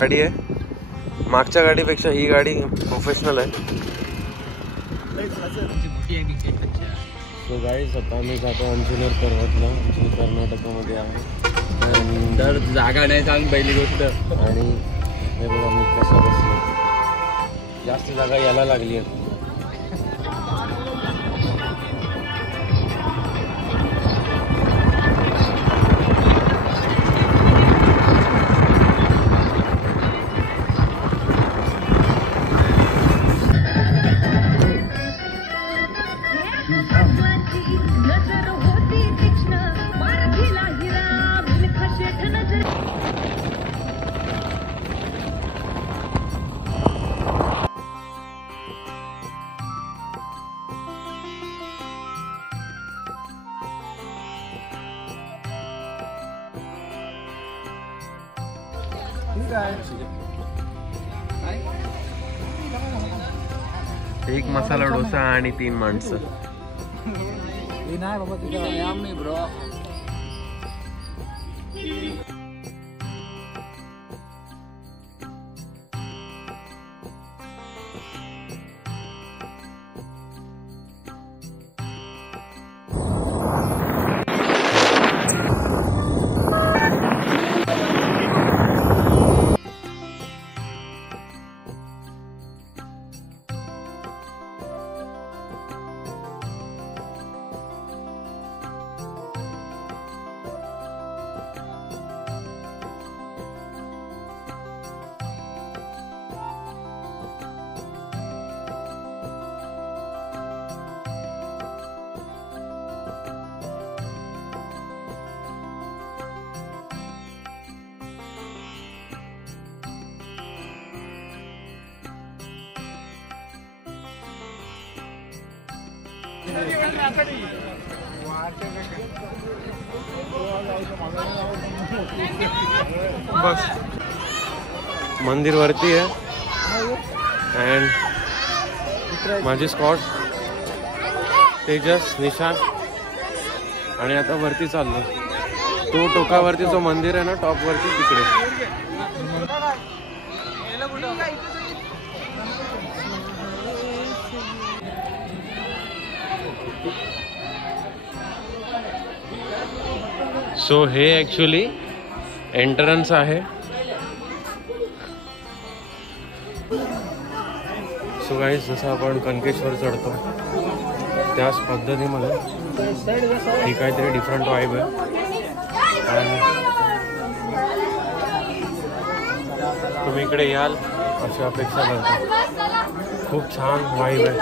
गाडी आहे, मागच्या गाडीपेक्षा ही गाडी प्रोफेशनल आहे. सो गाईज आता आम्ही जातो अंजनेर पर्वतला, जे कर्नाटकामध्ये आहे. तर जागा नाही सांग पहिली गोष्ट. आणि हे बघा मी कसं बसलो, जास्त जागा यायला लागली आहे. एक मसाला डोसा आणि 3 माणसं. नाही बाबा तिथं नाही ब्रो. बस मंदिर वरती आहे अँड माझी स्कॉट तेजस निशान आणि आता वरती चाललो. तो टोकावरती जो मंदिर आहे ना टॉप वरती तिकडे. सो हे ॲक्च्युली एंट्रन्स आहे. सो गाईस जसं आपण कनकेश्वर चढतो त्याच पद्धतीमध्ये ही काहीतरी डिफरंट वाईब आहे आणि तुम्ही इकडे याल अशी अपेक्षा करतो. खूप छान वाईब आहे.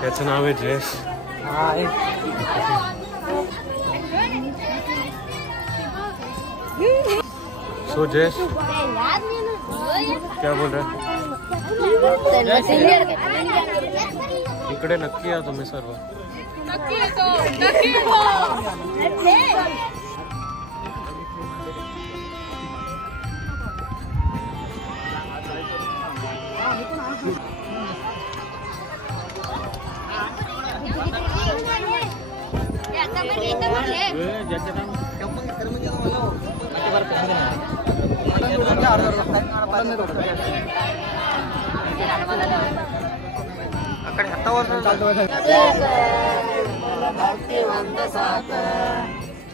त्याचं नाव आहे जयेश. सो जयेश क्या बोल रहे? इकडे नक्की या तुम्ही सर्व.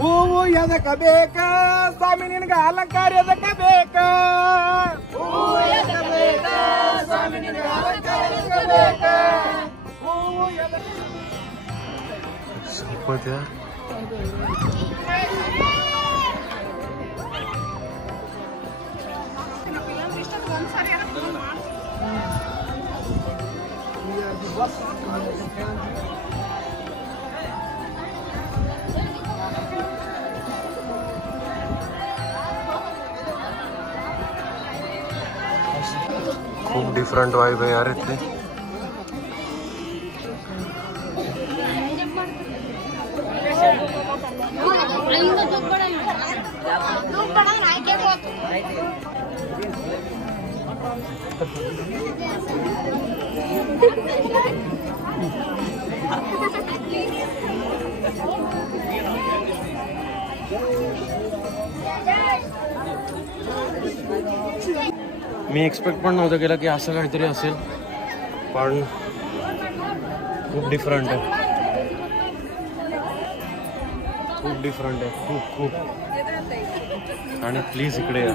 ಹೂವು ಎದಕ ಬೇಕ ಸ್ವಾಮಿ ನಿನಗ ಅಲಂಕಾರ ಎದಕ ಬೇಕ ಹೂವು ಎದಕ ಬೇಕ ಸ್ವಾಮಿ ನಿನಗ ಅಲಂಕಾರ ಎದಕ ಬೇಕ ಹೂವು ಎದಕ खूप डिफरंट वाइब आहे यार इथे. मी एक्सपेक्ट पण नव्हतं केलं की असं काहीतरी असेल, पण खूप डिफरंट आहे, खूप डिफरंट आहे, खूप खूप. आणि प्लीज इकडे या.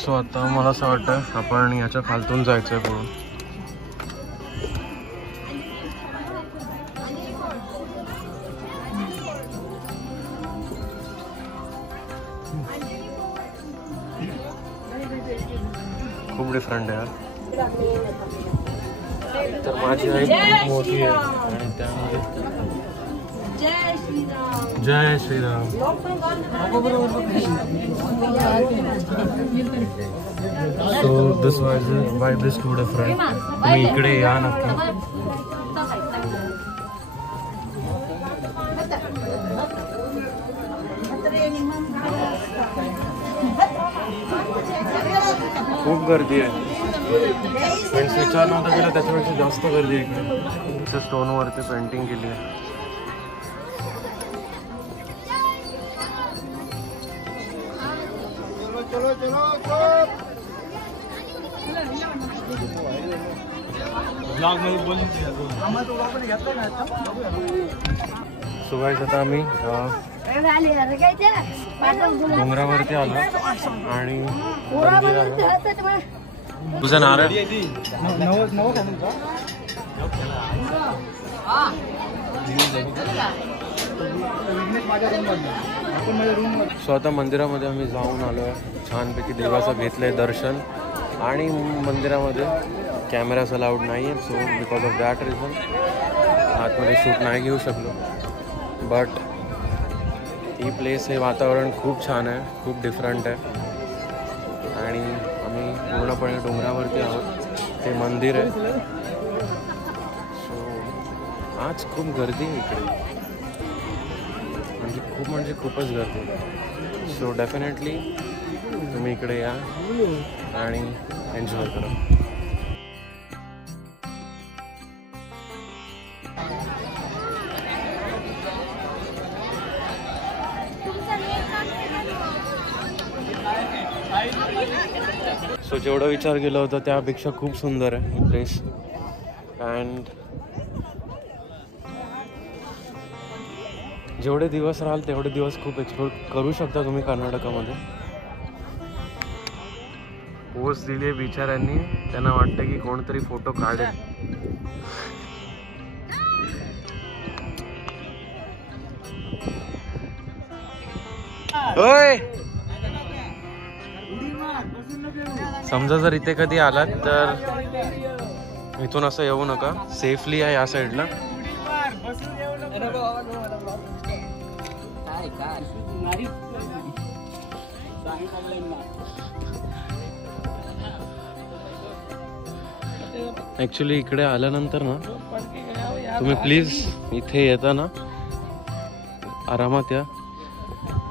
सो आता मला असं वाटतं आपण याच्या खालतून जायचं आहे पुढे. खूप डिफरंट आहे यार. तर माझी आई खूप मोठी आहे आणि त्यामध्ये जय Shriram. So this why this two different. तुम्ही इकडे या नक्की. खूप गर्दी आहे. पेंट्स विचार नव्हता केला त्याच्यापेक्षा जास्त गर्दी आहे इकडे. स्टोनवरती पेंटिंग केली आहे. सो गाईस आता आम्ही डोंगरावरती आलो आणि मंदिर आहे. तुझं नारळ सो आता मंदिरामध्ये आम्ही जाऊन आलो आहे. छानपैकी देवाचं घेतलंय दर्शन. आणि मंदिरामध्ये कॅमेराज अलाउड नाही आहे, so because of that reason आतमध्ये शूट नाही घेऊ शकलो. बट ही प्लेस, हे वातावरण खूप छान आहे, खूप डिफरंट आहे. आणि आम्ही पूर्णपणे डोंगरावरती आहोत. ते मंदिर आहे. सो आज खूप गर्दी आहे इकडे, म्हणजे खूपच गर्दी आहे. सो डेफिनेटली तुम्ही इकडे या आणि एन्जॉय करा. सो जेवढा विचार केला होता त्यापेक्षा खूप सुंदर आहे ही प्लेस. अँड जेवढे दिवस राहाल तेवढे दिवस खूप एक्सप्लोर करू शकता तुम्ही कर्नाटकामध्ये. पोस्ट दिली आहे बिचाऱ्यांनी, त्यांना वाटतं की कोणतरी फोटो काढेल. ओय, समजा जर इथे कधी आलात तर इथून असं येऊ नका. सेफली आहे या साईडला. ॲक्च्युली इकडे आल्यानंतर ना तुम्ही प्लीज इथे येताना आरामात या,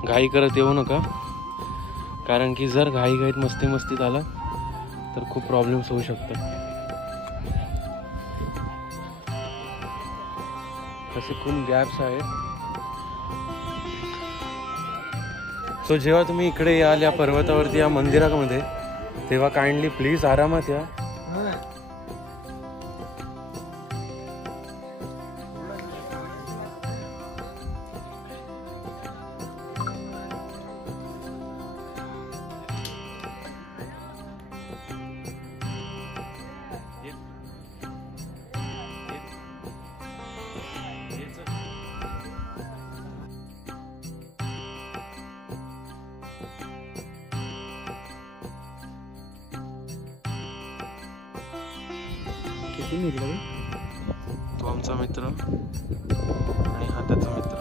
घाई करत येऊ नका. कारण की जर घाईत मस्तीत आला तर खूप प्रॉब्लेम्स होऊ शकतात. तसे खूप गॅप्स आहेत. सो जेव्हा तुम्ही इकडे याल या पर्वतावरती या मंदिरामध्ये, तेव्हा काइंडली प्लीज आरामात या. तो आमचा मित्र आणि हा त्याचा मित्र.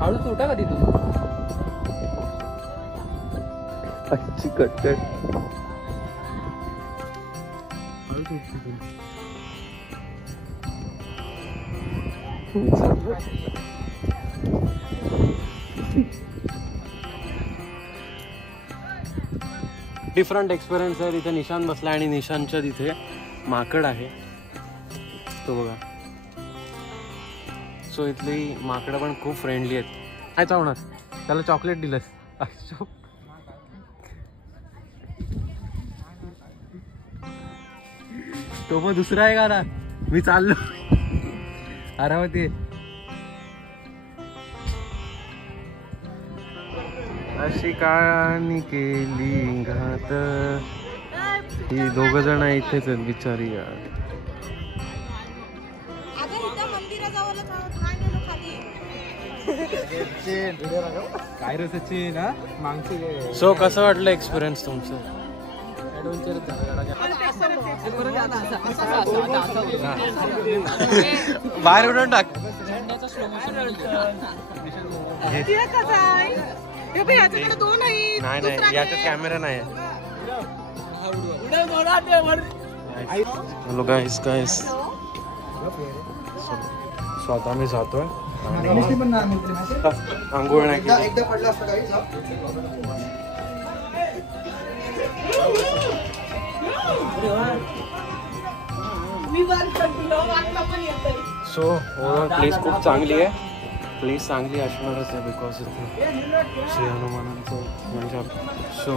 हळूच उठा का तिथून. अच्छी कटकट. डिफरंट एक्सपिरियन्स आहे. तिथे निशान बसला आणि निशानच्या तिथे माकड आहे तो बघा. सो इथली माकडं पण खूप फ्रेंडली आहेत. काय चावणार त्याला चॉकलेट दिलंस. तो पण दुसरा आहे का ना. मी चाललो आरामती. अशी काळानी केली घात. ही दोघ जण इथेच आहेत बिचारी यार. काय रे सचिन हा मागची. सो कसं वाटलं एक्सपिरियन्स तुमचं. बाहेर उडून टाक. नाही नाही याच्यात कॅमेरा नाही. हॅलो गाईस गाईस. स्वतः मी जातोय आंघोळ नाही केली. एकदा पडला असता काही. सो ओव्हरऑल प्लेस खूप चांगली आहे. प्लेस चांगली असणारच आहे बिकॉज इथे श्री हनुमानांचं म्हणजे सो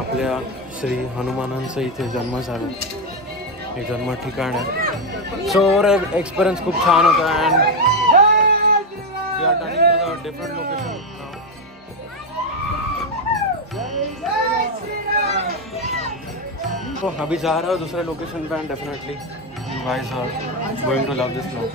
आपल्या श्री हनुमानांचं इथे जन्म झाला. हे जन्म ठिकाण आहे. सो ओव्हरऑल एक्सपिरियन्स खूप छान होता. And we are turning to the different location. तो अभी जा रहा है दूसरे लोकेशन पे and definitely you guys are going to love this blog.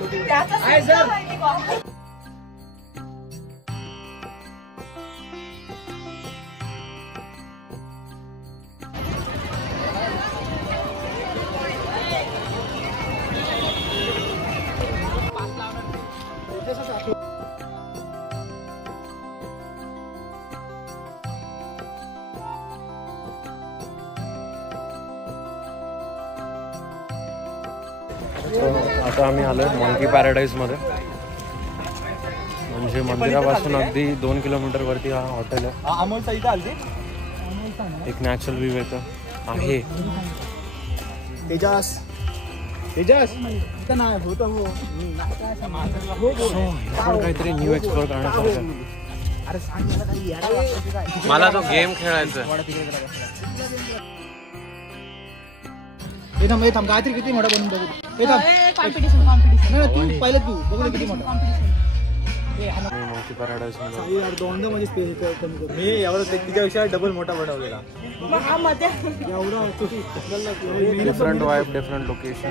आता आम्ही आलोय मंकी पॅराडाईज मध्ये. म्हणजे मंदिरापासून अगदी 2 किलोमीटर वरती हा हॉटेल आहे. एक नॅचरल व्ह्यू येतं आहे. तेजस तेजस नाही होत हो. आपण काहीतरी न्यू एक्सप्लोर करण्यासारखं. मला तो गेम खेळायचा. थांब काहीतरी किती मोठा बनवून बघू. तू पहिले तू बघू किती मोठा. मंकी पॅराडाईज मध्ये दोनदा म्हणजे स्पेस कमी करू. मी एवढं तिच्यापेक्षा डबल मोठा बनवलेला. एवढा डिफरंट वाइब डिफरंट लोकेशन.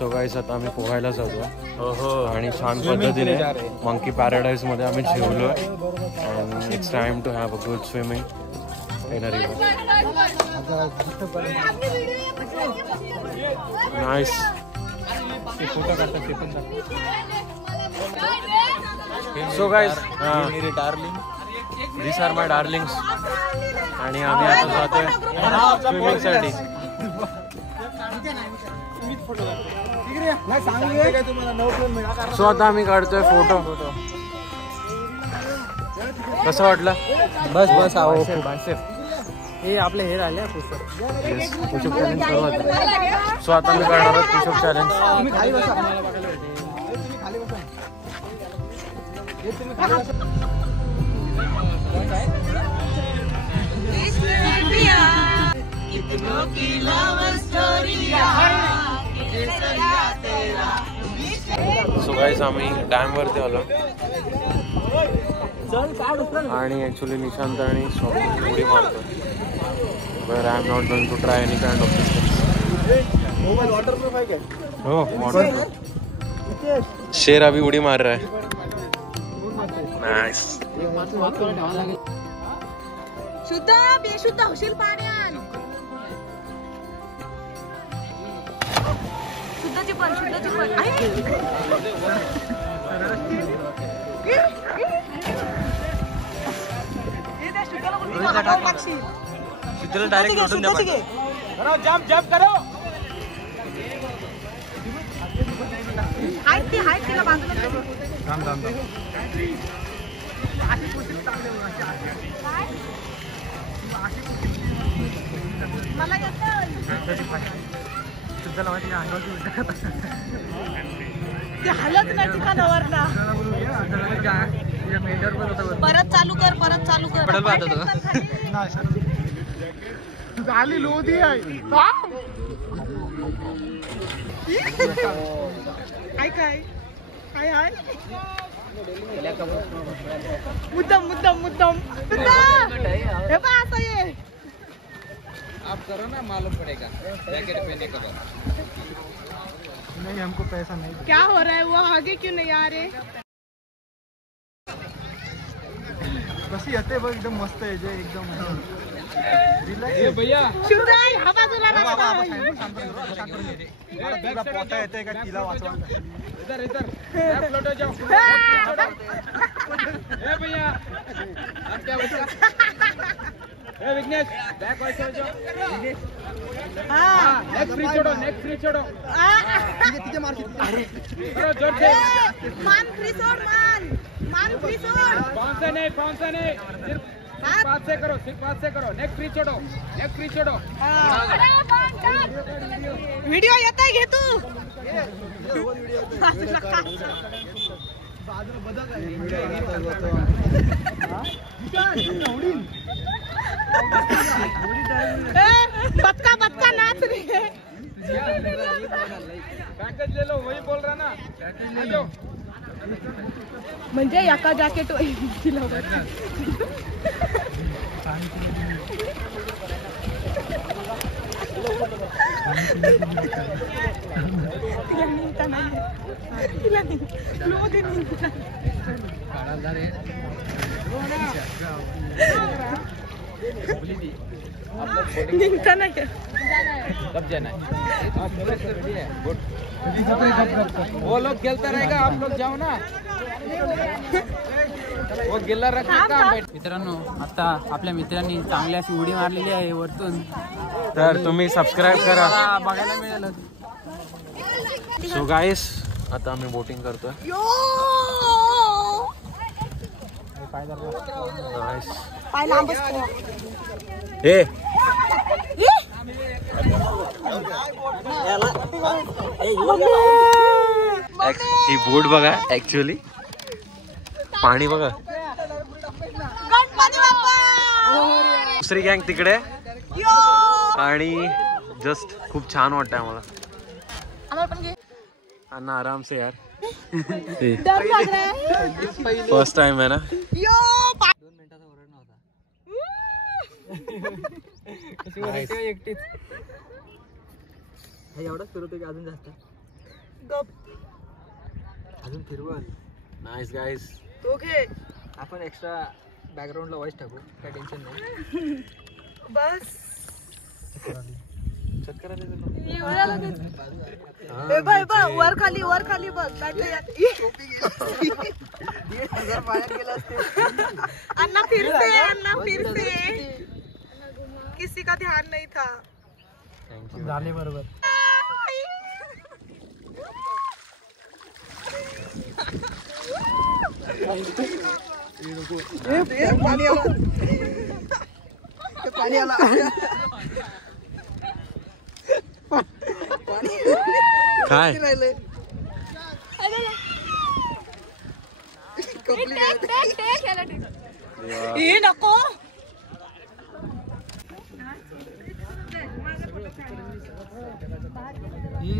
तो गाईस आता आम्ही पोहायला जातो आणि छान पद्धतीने मंकी पॅराडाईज मध्ये आम्ही जेवलोय. And it's time to have a good swimming in a river. Nice. So guys this are my darlings. आणि आम्ही आता जातोय स्विमिंग साठी. सो आता आम्ही काढतोय फोटो. कसं वाटलं. बस बस आहो. हे आपले हे राहिले पुशअप चॅलेंज करू आता. सो आता मी करणार आहोत पुशअप चॅलेंज. तुम्ही खाली बसा. सो गाईस आम्ही डॅम वरती आलो आणि ऍक्च्युली निशांत आणि स्वप्न उडी मारतो. But I am not going to try any kind of this. Mobile waterproof आहे का. हो वॉटरप्रूफ. शेर अभी उडी मार रहा है. नाईस. शुद्ध बेशुद्ध होशील पाण्यान. शुद्धची पण डायरेक्ट लोटून द्या. जंप जंप करो. हाय तिला बांधून मला ते हलत नाही ठिकाणावर ना. परत चालू कर. झाली लोधी आहे. काय मुद्दाम हे बा असं ये. आप करो ना, मालूम पड़ेगा. जैकेट पहनने के बाद. नहीं, हमको पैसा नहीं. क्या हो रहा है? वो आगे क्यों नहीं आ रहे? कशी येते बघ, एकदम मस्त आहे जे एकदम. भैया शुद्ध आहे हा बाजूला पोता येते का तिला वाचवा. इधर लौटो जाओ. भैया आप क्या बोलते? विघ्नेश बैक वाइस हो जाओ. नेक फ्री छोड़ो. तिथे मार्केट करो जोर से. मान फ्री सोड. पाँच से नहीं सिर्फ हाथ से करो. नेक फ्री छोड़ो. व्हिडिओ येत आहे घे तू. बचका नाच रही है. पैकेज ले लो, वही बोल रहा ना. म्हणजे एका जॅकेट तिला निघता नाही. कब जाना है? वो लोग खेलता रहेगा, आप लोग जाओ ना. वो गिल्ला रखने का. मित्रांनो, आता आपल्या मित्रांनी चांगली अशी उडी मारलेली आहे वरतून. तर तुम्ही सबस्क्राईब करा. बघायला मिळालं. सो गाईस, आता आम्ही बोटिंग करतोय. नाईस. पाय लांबच हे ही बोट बघा. ऍक्च्युअली पाणी बघा. गणपती बाप्पा. दुसरी गँग तिकडे आणि जस्ट खूप छान वाटतंय आम्हाला. अन्ना आराम से यार. डर लग रहा है. फर्स्ट टाइम आहे ना. यो 2 मिनिटाचा ओरड नव्हता. एकटीच एवढाच फिरवतो की अजून जास्त. अजून फिरवल. नाईस गाईस. ओके आपण एक्स्ट्रा बॅकग्राऊंडला वॉइस टाकू, काय टेन्शन नाही. बस. वर खाली बघ. अन्ना फिर से. किसी का ध्यान नहीं था. झाले बरोबर. पाणी आला. काय नको. ही